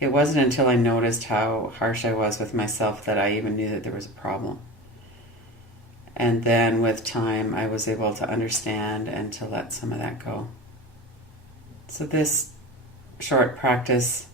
it wasn't until I noticed how harsh I was with myself that I even knew that there was a problem. And then with time, I was able to understand and to let some of that go. So this short practice,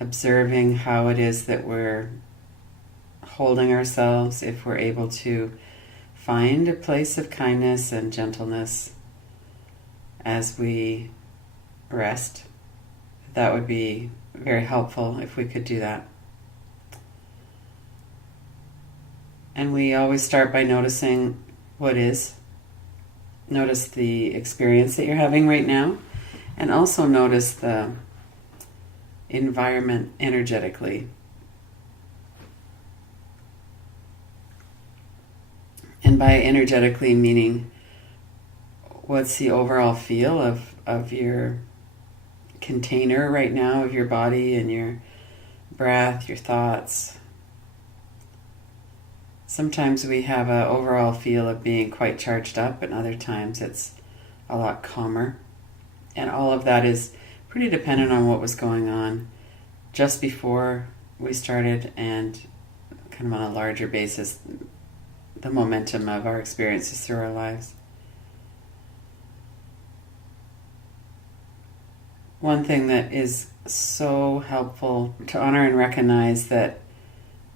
observing how it is that we're holding ourselves, if we're able to find a place of kindness and gentleness as we rest, that would be very helpful if we could do that. And we always start by noticing what is. Notice the experience that you're having right now, and also notice the environment energetically. And by energetically meaning, what's the overall feel of your container right now, of your body and your breath, your thoughts. Sometimes we have an overall feel of being quite charged up, and other times it's a lot calmer. And all of that is pretty dependent on what was going on just before we started, and kind of on a larger basis, the momentum of our experiences through our lives. One thing that is so helpful to honor and recognize that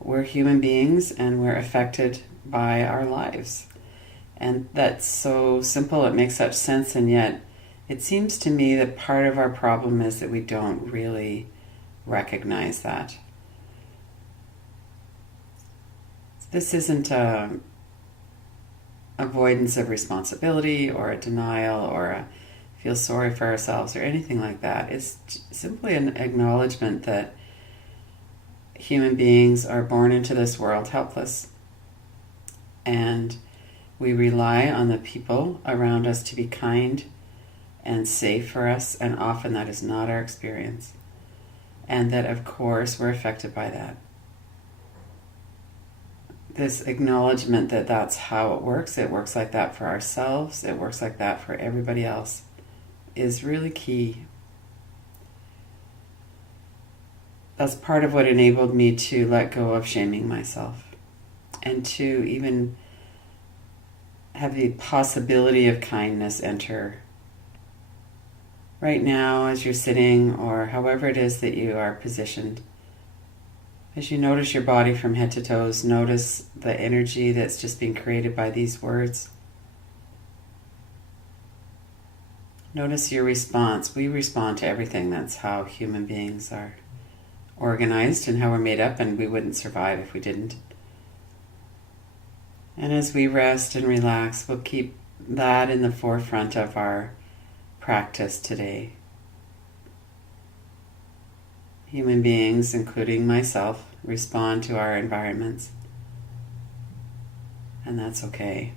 we're human beings and we're affected by our lives. And that's so simple, it makes such sense, and yet it seems to me that part of our problem is that we don't really recognize that. This isn't a avoidance of responsibility or a denial or a feel sorry for ourselves or anything like that. It's simply an acknowledgement that human beings are born into this world helpless, and we rely on the people around us to be kind and safe for us, and often that is not our experience, and that of course we're affected by that. This acknowledgement that that's how it works like that for ourselves, it works like that for everybody else, is really key. That's part of what enabled me to let go of shaming myself and to even have the possibility of kindness enter. Right now, as you're sitting, or however it is that you are positioned, as you notice your body from head to toes, notice the energy that's just being created by these words. Notice your response. We respond to everything. That's how human beings are organized and how we're made up, and we wouldn't survive if we didn't. And as we rest and relax, we'll keep that in the forefront of our practice today. Human beings, including myself, respond to our environments, and that's okay.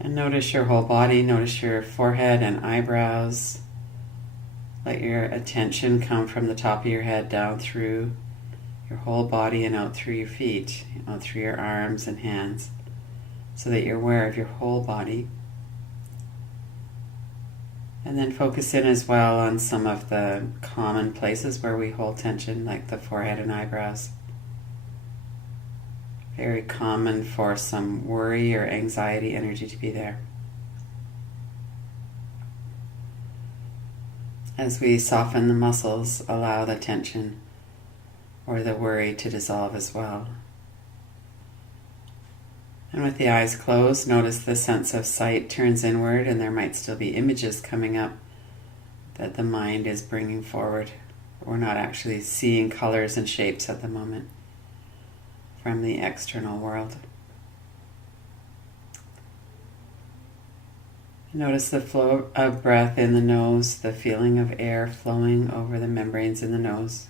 And notice your whole body, notice your forehead and eyebrows. Let your attention come from the top of your head down through your whole body and out through your feet, out through your arms and hands, so that you're aware of your whole body. And then focus in as well on some of the common places where we hold tension, like the forehead and eyebrows. Very common for some worry or anxiety energy to be there. As we soften the muscles, allow the tension or the worry to dissolve as well. And with the eyes closed, notice the sense of sight turns inward, and there might still be images coming up that the mind is bringing forward. We're not actually seeing colors and shapes at the moment from the external world. Notice the flow of breath in the nose, the feeling of air flowing over the membranes in the nose.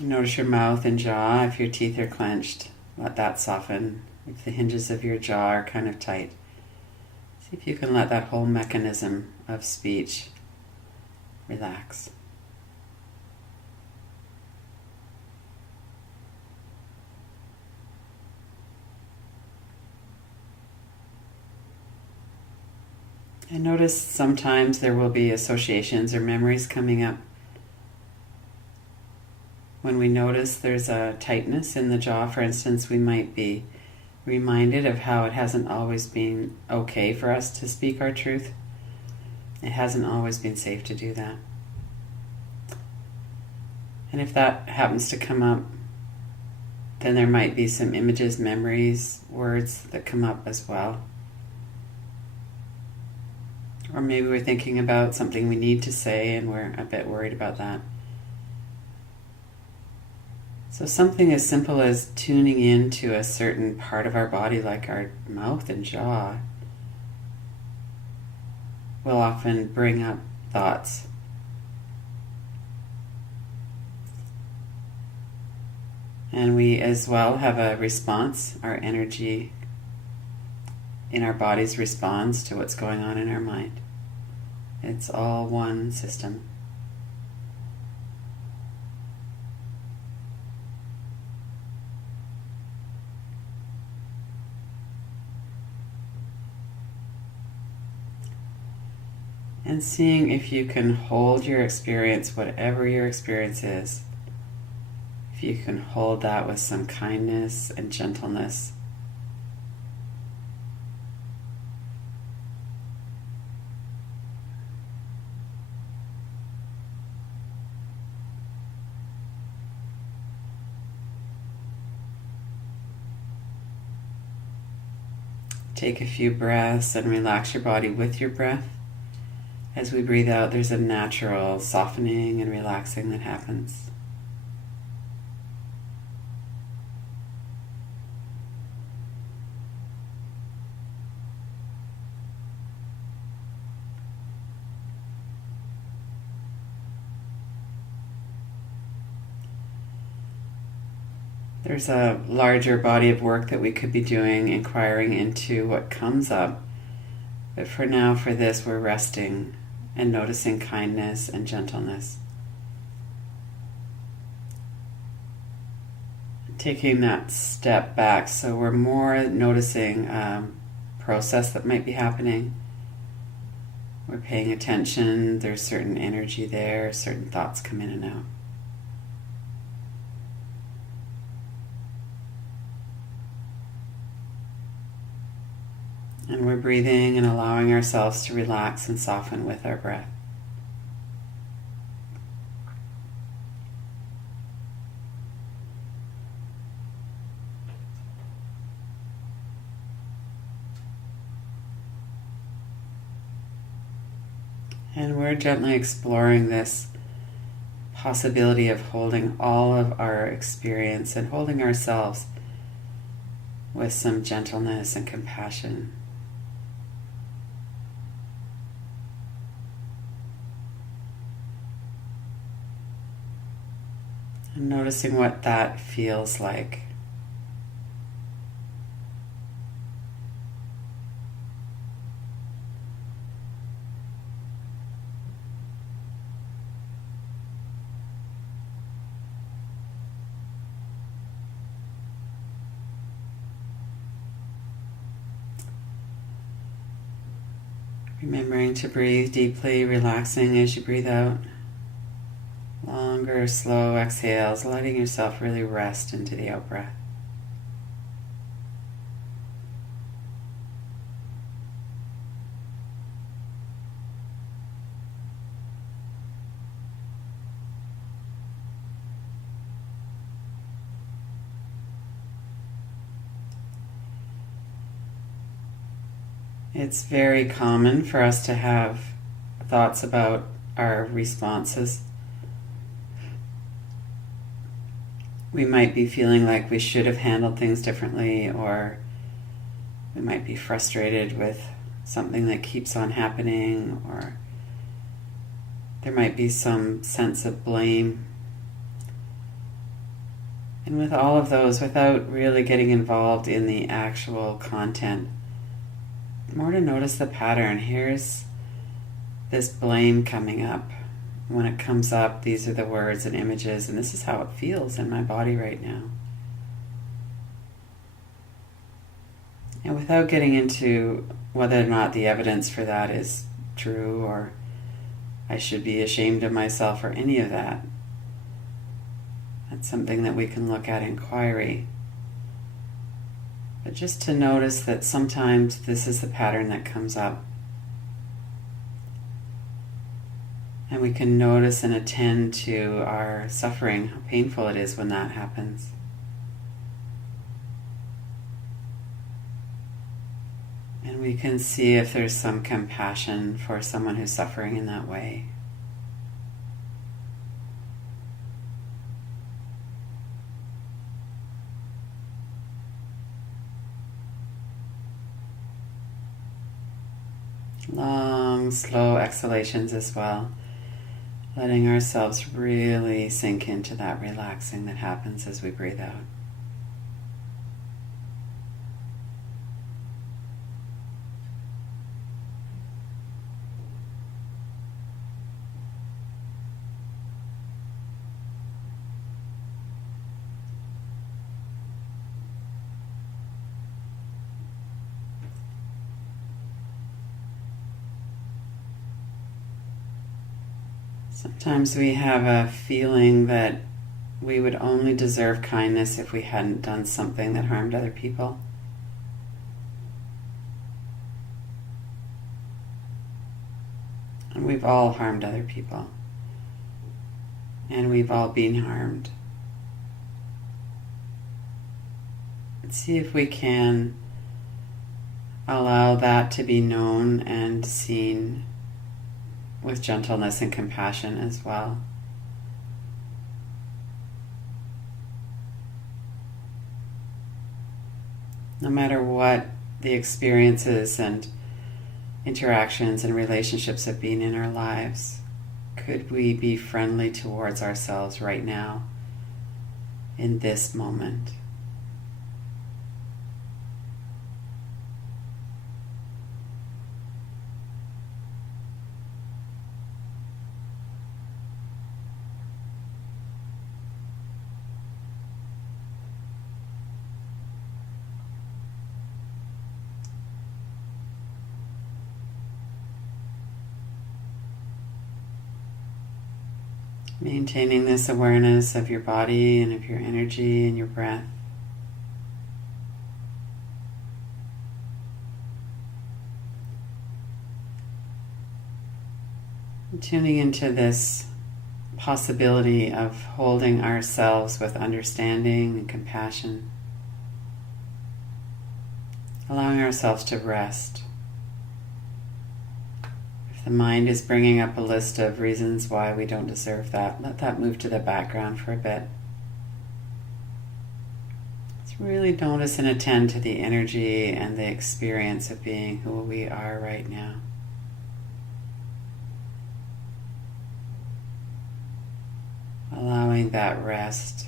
Notice your mouth and jaw. If your teeth are clenched, let that soften. If the hinges of your jaw are kind of tight, see if you can let that whole mechanism of speech relax. And notice sometimes there will be associations or memories coming up. When we notice there's a tightness in the jaw, for instance, we might be reminded of how it hasn't always been okay for us to speak our truth. It hasn't always been safe to do that. And if that happens to come up, then there might be some images, memories, words that come up as well. Or maybe we're thinking about something we need to say and we're a bit worried about that. So something as simple as tuning into a certain part of our body, like our mouth and jaw, will often bring up thoughts. And we as well have a response. Our energy in our bodies responds to what's going on in our mind. It's all one system. And seeing if you can hold your experience, whatever your experience is, if you can hold that with some kindness and gentleness. Take a few breaths and relax your body with your breath. As we breathe out, there's a natural softening and relaxing that happens. There's a larger body of work that we could be doing, inquiring into what comes up. But for now, for this, we're resting and noticing kindness and gentleness. Taking that step back, so we're more noticing process that might be happening. We're paying attention, there's certain energy there, certain thoughts come in and out. And we're breathing and allowing ourselves to relax and soften with our breath. And we're gently exploring this possibility of holding all of our experience and holding ourselves with some gentleness and compassion. And noticing what that feels like. Remembering to breathe deeply, relaxing as you breathe out. Longer, slow exhales, letting yourself really rest into the out-breath. It's very common for us to have thoughts about our responses. We might be feeling like we should have handled things differently, or we might be frustrated with something that keeps on happening, or there might be some sense of blame. And with all of those, without really getting involved in the actual content, more to notice the pattern. Here's this blame coming up. When it comes up, these are the words and images, and this is how it feels in my body right now. And without getting into whether or not the evidence for that is true or I should be ashamed of myself or any of that, that's something that we can look at in inquiry. But just to notice that sometimes this is the pattern that comes up. And we can notice and attend to our suffering, how painful it is when that happens. And we can see if there's some compassion for someone who's suffering in that way. Long, slow exhalations as well. Letting ourselves really sink into that relaxing that happens as we breathe out. Sometimes we have a feeling that we would only deserve kindness if we hadn't done something that harmed other people. And we've all harmed other people. And we've all been harmed. Let's see if we can allow that to be known and seen with gentleness and compassion as well. No matter what the experiences and interactions and relationships have been in our lives, could we be friendly towards ourselves right now, in this moment? Maintaining this awareness of your body and of your energy and your breath. And tuning into this possibility of holding ourselves with understanding and compassion. Allowing ourselves to rest. The mind is bringing up a list of reasons why we don't deserve that. Let that move to the background for a bit. Let's really notice and attend to the energy and the experience of being who we are right now. Allowing that rest,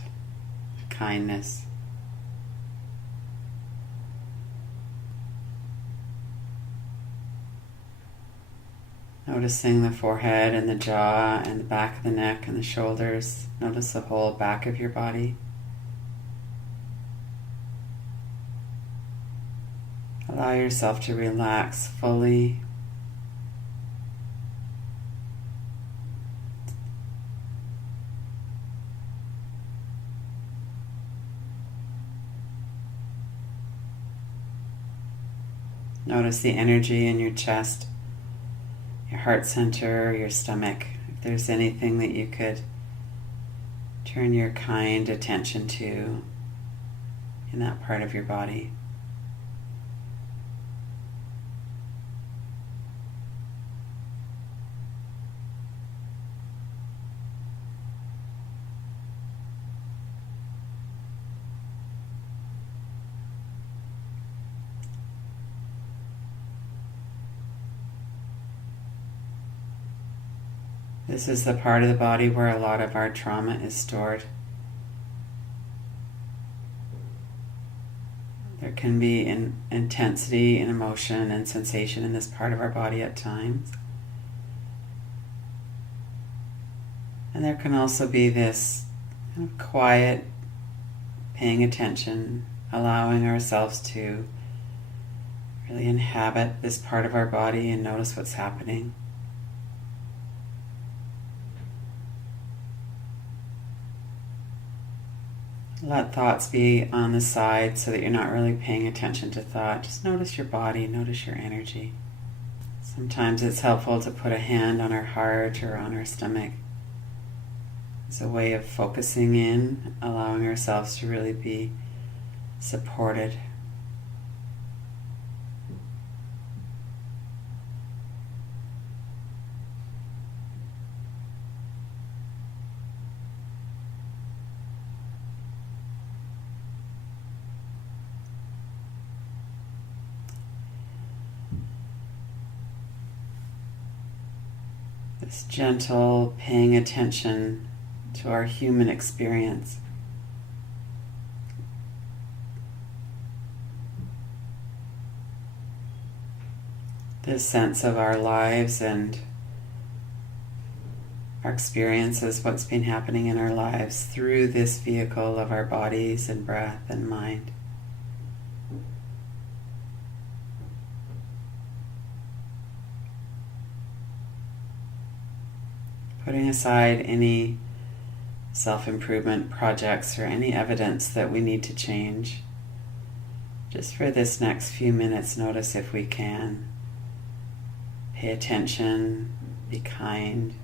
kindness. Noticing the forehead and the jaw and the back of the neck and the shoulders. Notice the whole back of your body. Allow yourself to relax fully. Notice the energy in your chest, your heart center, your stomach. If there's anything that you could turn your kind attention to in that part of your body. This is the part of the body where a lot of our trauma is stored. There can be an intensity in emotion and sensation in this part of our body at times. And there can also be this kind of quiet, paying attention, allowing ourselves to Really inhabit this part of our body and notice what's happening. Let thoughts be on the side so that you're not really paying attention to thought. Just notice your body, notice your energy. Sometimes it's helpful to put a hand on our heart or on our stomach. It's a way of focusing in, allowing ourselves to really be supported. This gentle paying attention to our human experience. This sense of our lives and our experiences, what's been happening in our lives through this vehicle of our bodies and breath and mind. Putting aside any self-improvement projects or any evidence that we need to change. Just for this next few minutes, notice if we can. Pay attention, be kind.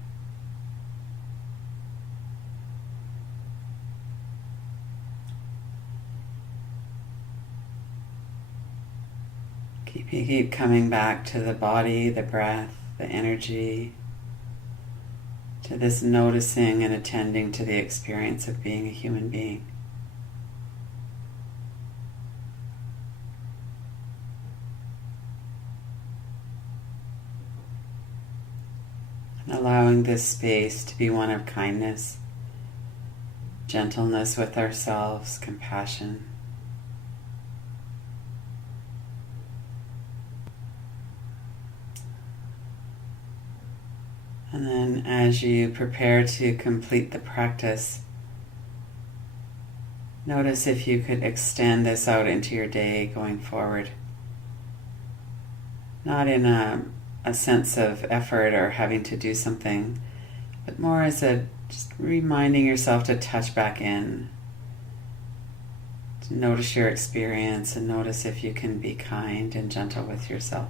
Keep coming back to the body, the breath, the energy, to this noticing and attending to the experience of being a human being. And allowing this space to be one of kindness, gentleness with ourselves, compassion. And then as you prepare to complete the practice, notice if you could extend this out into your day going forward. Not in a sense of effort or having to do something, but more as just reminding yourself to touch back in, to notice your experience and notice if you can be kind and gentle with yourself.